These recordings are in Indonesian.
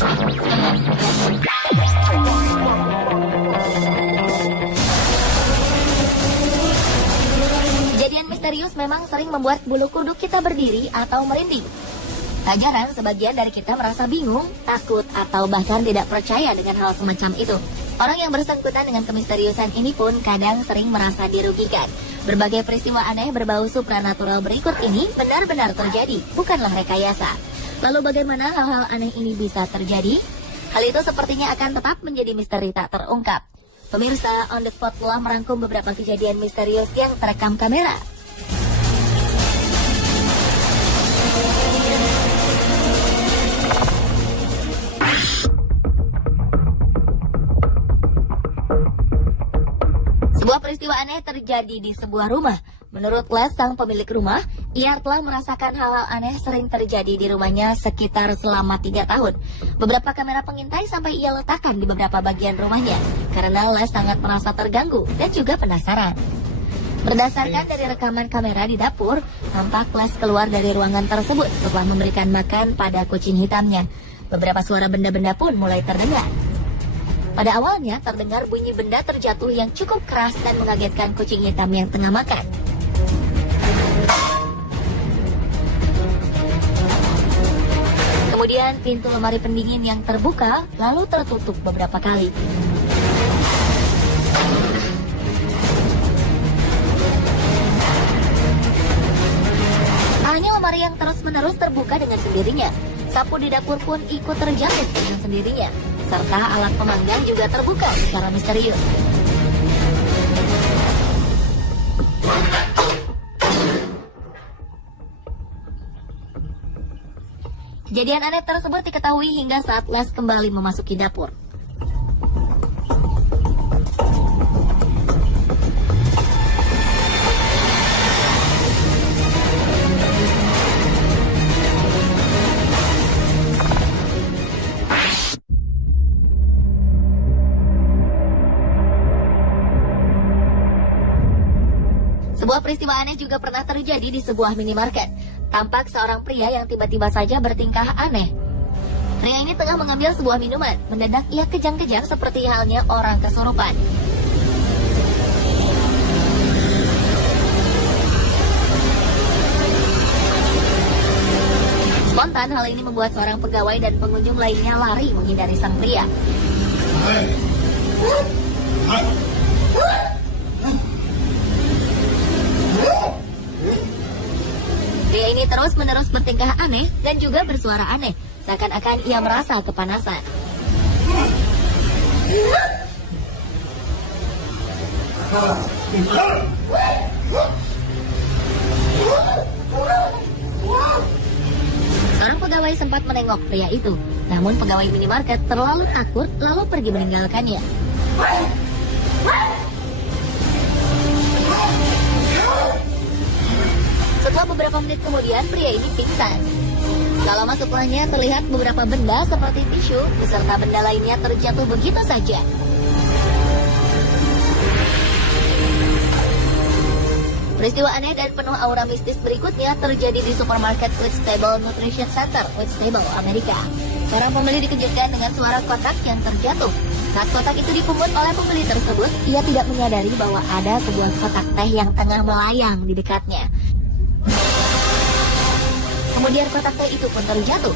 Kejadian misterius memang sering membuat bulu kuduk kita berdiri atau merinding. Tak jarang sebagian dari kita merasa bingung, takut, atau bahkan tidak percaya dengan hal semacam itu. Orang yang bersangkutan dengan kemisteriusan ini pun kadang sering merasa dirugikan. Berbagai peristiwa aneh berbau supranatural berikut ini benar-benar terjadi, bukanlah rekayasa. Lalu bagaimana hal-hal aneh ini bisa terjadi? Hal itu sepertinya akan tetap menjadi misteri tak terungkap. Pemirsa, On The Spot telah merangkum beberapa kejadian misterius yang terekam kamera. Sebuah peristiwa aneh terjadi di sebuah rumah. Menurut Les, sang pemilik rumah, ia telah merasakan hal-hal aneh sering terjadi di rumahnya sekitar selama 3 tahun. Beberapa kamera pengintai sampai ia letakkan di beberapa bagian rumahnya, karena Les sangat merasa terganggu dan juga penasaran. Berdasarkan dari rekaman kamera di dapur, tampak Les keluar dari ruangan tersebut setelah memberikan makan pada kucing hitamnya. Beberapa suara benda-benda pun mulai terdengar. Pada awalnya terdengar bunyi benda terjatuh yang cukup keras dan mengagetkan kucing hitam yang tengah makan. Kemudian pintu lemari pendingin yang terbuka lalu tertutup beberapa kali. Hanya lemari yang terus-menerus terbuka dengan sendirinya. Sapu di dapur pun ikut terjatuh dengan sendirinya. Serta alat pemanggang juga terbuka secara misterius. Kejadian aneh tersebut diketahui hingga saat Les kembali memasuki dapur. Sebuah peristiwa aneh juga pernah terjadi di sebuah minimarket. Tampak seorang pria yang tiba-tiba saja bertingkah aneh. Pria ini tengah mengambil sebuah minuman. Mendadak ia kejang-kejang seperti halnya orang kesurupan. Spontan hal ini membuat seorang pegawai dan pengunjung lainnya lari menghindari sang pria. Pria ini terus-menerus bertingkah aneh dan juga bersuara aneh, seakan-akan ia merasa kepanasan. Seorang pegawai sempat menengok pria itu, namun pegawai minimarket terlalu takut lalu pergi meninggalkannya. Setelah beberapa menit kemudian, pria ini pingsan. Tak lama setelahnya terlihat beberapa benda seperti tisu beserta benda lainnya terjatuh begitu saja. Peristiwa aneh dan penuh aura mistis berikutnya terjadi di supermarket Whitstable Nutrition Center, Whitstable, Amerika. Seorang pembeli dikejutkan dengan suara kotak yang terjatuh. Saat kotak itu dipungut oleh pembeli tersebut, ia tidak menyadari bahwa ada sebuah kotak teh yang tengah melayang di dekatnya. Kemudian kotak teh itu pun terjatuh.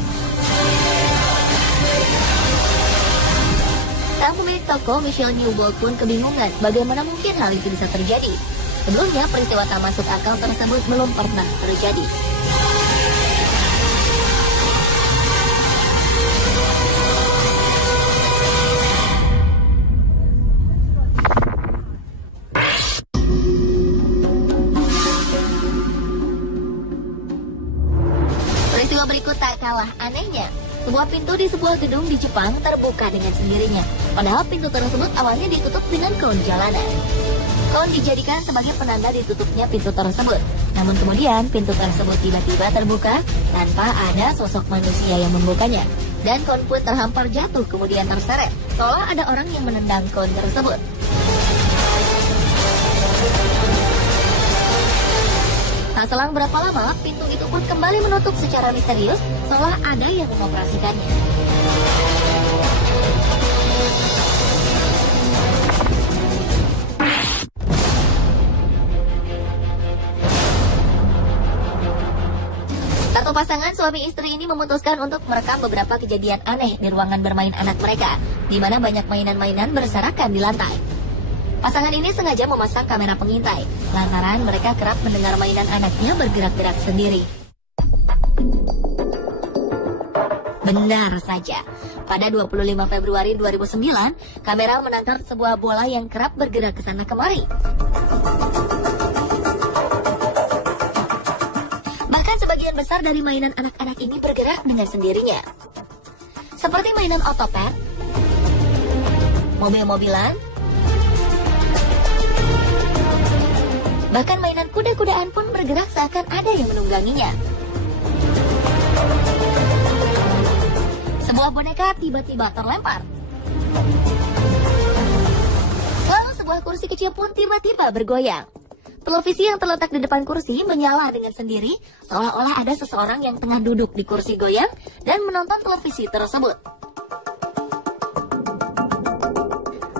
Sang pemilik toko, Michelle Newbold, pun kebingungan bagaimana mungkin hal itu bisa terjadi. Sebelumnya, peristiwa tak masuk akal tersebut belum pernah terjadi. Peristiwa berikut tak kalah anehnya. Sebuah pintu di sebuah gedung di Jepang terbuka dengan sendirinya. Padahal pintu tersebut awalnya ditutup dengan kon jalanan. Kon dijadikan sebagai penanda ditutupnya pintu tersebut. Namun kemudian pintu tersebut tiba-tiba terbuka tanpa ada sosok manusia yang membukanya. Dan kon pun terhampar jatuh kemudian terseret. Seolah ada orang yang menendang kon tersebut. Tak selang berapa lama, pintu itu pun kembali menutup secara misterius, seolah ada yang mengoperasikannya. Satu pasangan suami istri ini memutuskan untuk merekam beberapa kejadian aneh di ruangan bermain anak mereka, di mana banyak mainan-mainan berserakan di lantai. Pasangan ini sengaja memasang kamera pengintai, lantaran mereka kerap mendengar mainan anaknya bergerak-gerak sendiri. Benar saja, pada 25 Februari 2009, kamera menangkap sebuah bola yang kerap bergerak ke sana kemari. Bahkan sebagian besar dari mainan anak-anak ini bergerak dengan sendirinya. Seperti mainan otopet, mobil-mobilan, bahkan mainan kuda-kudaan pun bergerak seakan ada yang menungganginya. Sebuah boneka tiba-tiba terlempar. Lalu sebuah kursi kecil pun tiba-tiba bergoyang. Televisi yang terletak di depan kursi menyala dengan sendiri, seolah-olah ada seseorang yang tengah duduk di kursi goyang dan menonton televisi tersebut.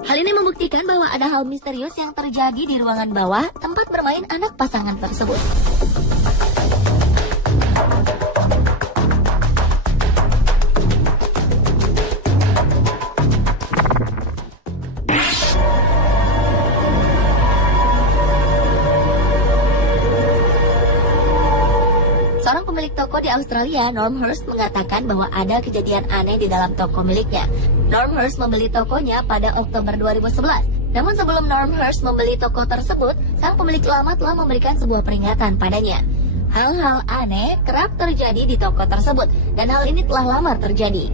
Hal ini membuktikan bahwa ada hal misterius yang terjadi di ruangan bawah tempat bermain anak pasangan tersebut. Seorang pemilik toko di Australia, Norm Hurst, mengatakan bahwa ada kejadian aneh di dalam toko miliknya. Norm Hurst membeli tokonya pada Oktober 2011. Namun sebelum Norm Hurst membeli toko tersebut, sang pemilik lama telah memberikan sebuah peringatan padanya. Hal-hal aneh kerap terjadi di toko tersebut, dan hal ini telah lama terjadi.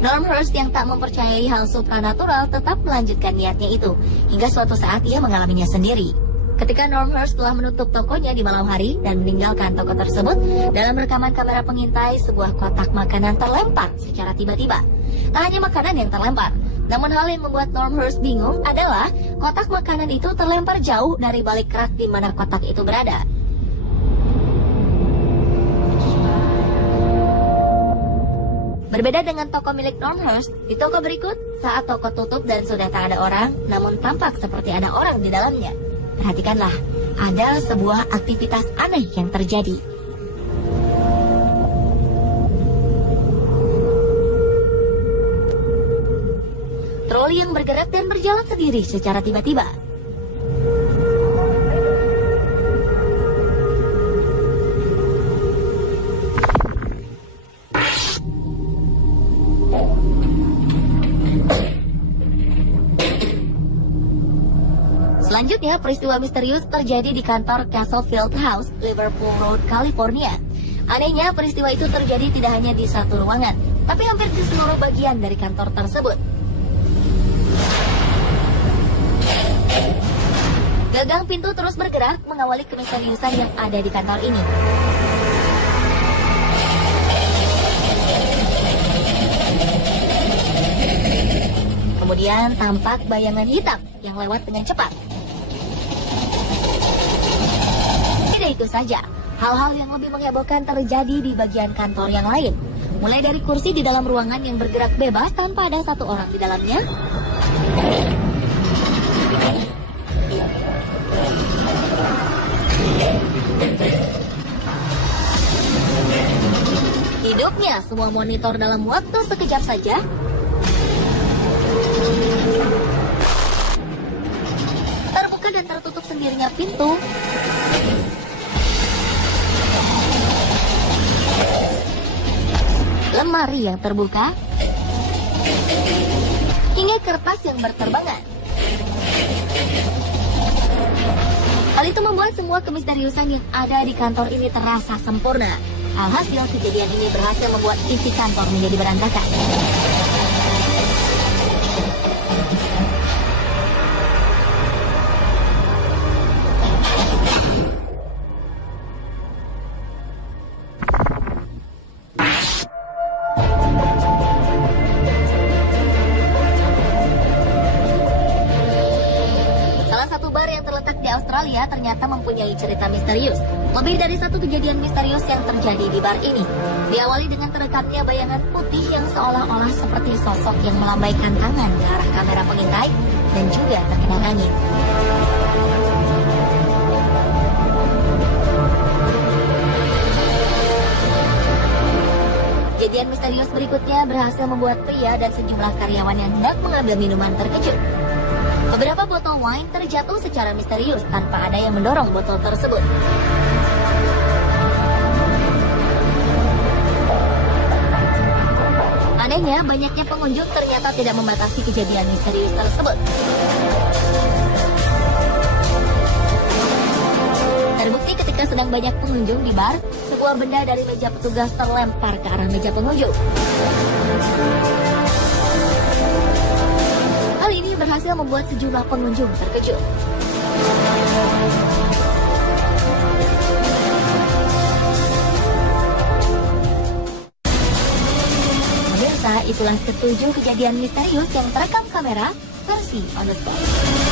Norm Hurst yang tak mempercayai hal supranatural tetap melanjutkan niatnya itu, hingga suatu saat ia mengalaminya sendiri. Ketika Norm Hurst telah menutup tokonya di malam hari dan meninggalkan toko tersebut, dalam rekaman kamera pengintai sebuah kotak makanan terlempar secara tiba-tiba. Tak hanya makanan yang terlempar, namun hal yang membuat Norm Hurst bingung adalah kotak makanan itu terlempar jauh dari balik rak di mana kotak itu berada. Berbeda dengan toko milik Norm Hurst, di toko berikut, saat toko tutup dan sudah tak ada orang, namun tampak seperti ada orang di dalamnya. Perhatikanlah, ada sebuah aktivitas aneh yang terjadi. Troli yang bergerak dan berjalan sendiri secara tiba-tiba. Selanjutnya, peristiwa misterius terjadi di kantor Castle Field House, Liverpool Road, California. Anehnya, peristiwa itu terjadi tidak hanya di satu ruangan, tapi hampir di seluruh bagian dari kantor tersebut. Gagang pintu terus bergerak mengawali kemisteriusan yang ada di kantor ini. Kemudian tampak bayangan hitam yang lewat dengan cepat. Tidak itu saja, hal-hal yang lebih menghebohkan terjadi di bagian kantor yang lain. Mulai dari kursi di dalam ruangan yang bergerak bebas tanpa ada satu orang di dalamnya, hidupnya semua monitor dalam waktu sekejap saja, terbuka dan tertutup sendirinya pintu, lemari yang terbuka, hingga kertas yang berterbangan. Hal itu membuat semua kemisteriusan yang ada di kantor ini terasa sempurna. Alhasil, kejadian ini berhasil membuat isi kantor menjadi berantakan. Salah satu bar yang terletak di Australia ternyata mempunyai cerita misterius. Lebih dari satu kejadian misterius yang terjadi di bar ini. Diawali dengan terekamnya bayangan putih yang seolah-olah seperti sosok yang melambaikan tangan ke arah kamera pengintai dan juga terkena angin. Kejadian misterius berikutnya berhasil membuat pria dan sejumlah karyawan yang hendak mengambil minuman terkejut. Beberapa botol wine terjatuh secara misterius tanpa ada yang mendorong botol tersebut. Anehnya, banyaknya pengunjung ternyata tidak membatasi kejadian misterius tersebut. Terbukti ketika sedang banyak pengunjung di bar, sebuah benda dari meja petugas terlempar ke arah meja pengunjung. Hal ini berhasil membuat sejumlah pengunjung terkejut. Pemirsa, itulah ketujuh kejadian misterius yang terekam kamera versi On The Spot.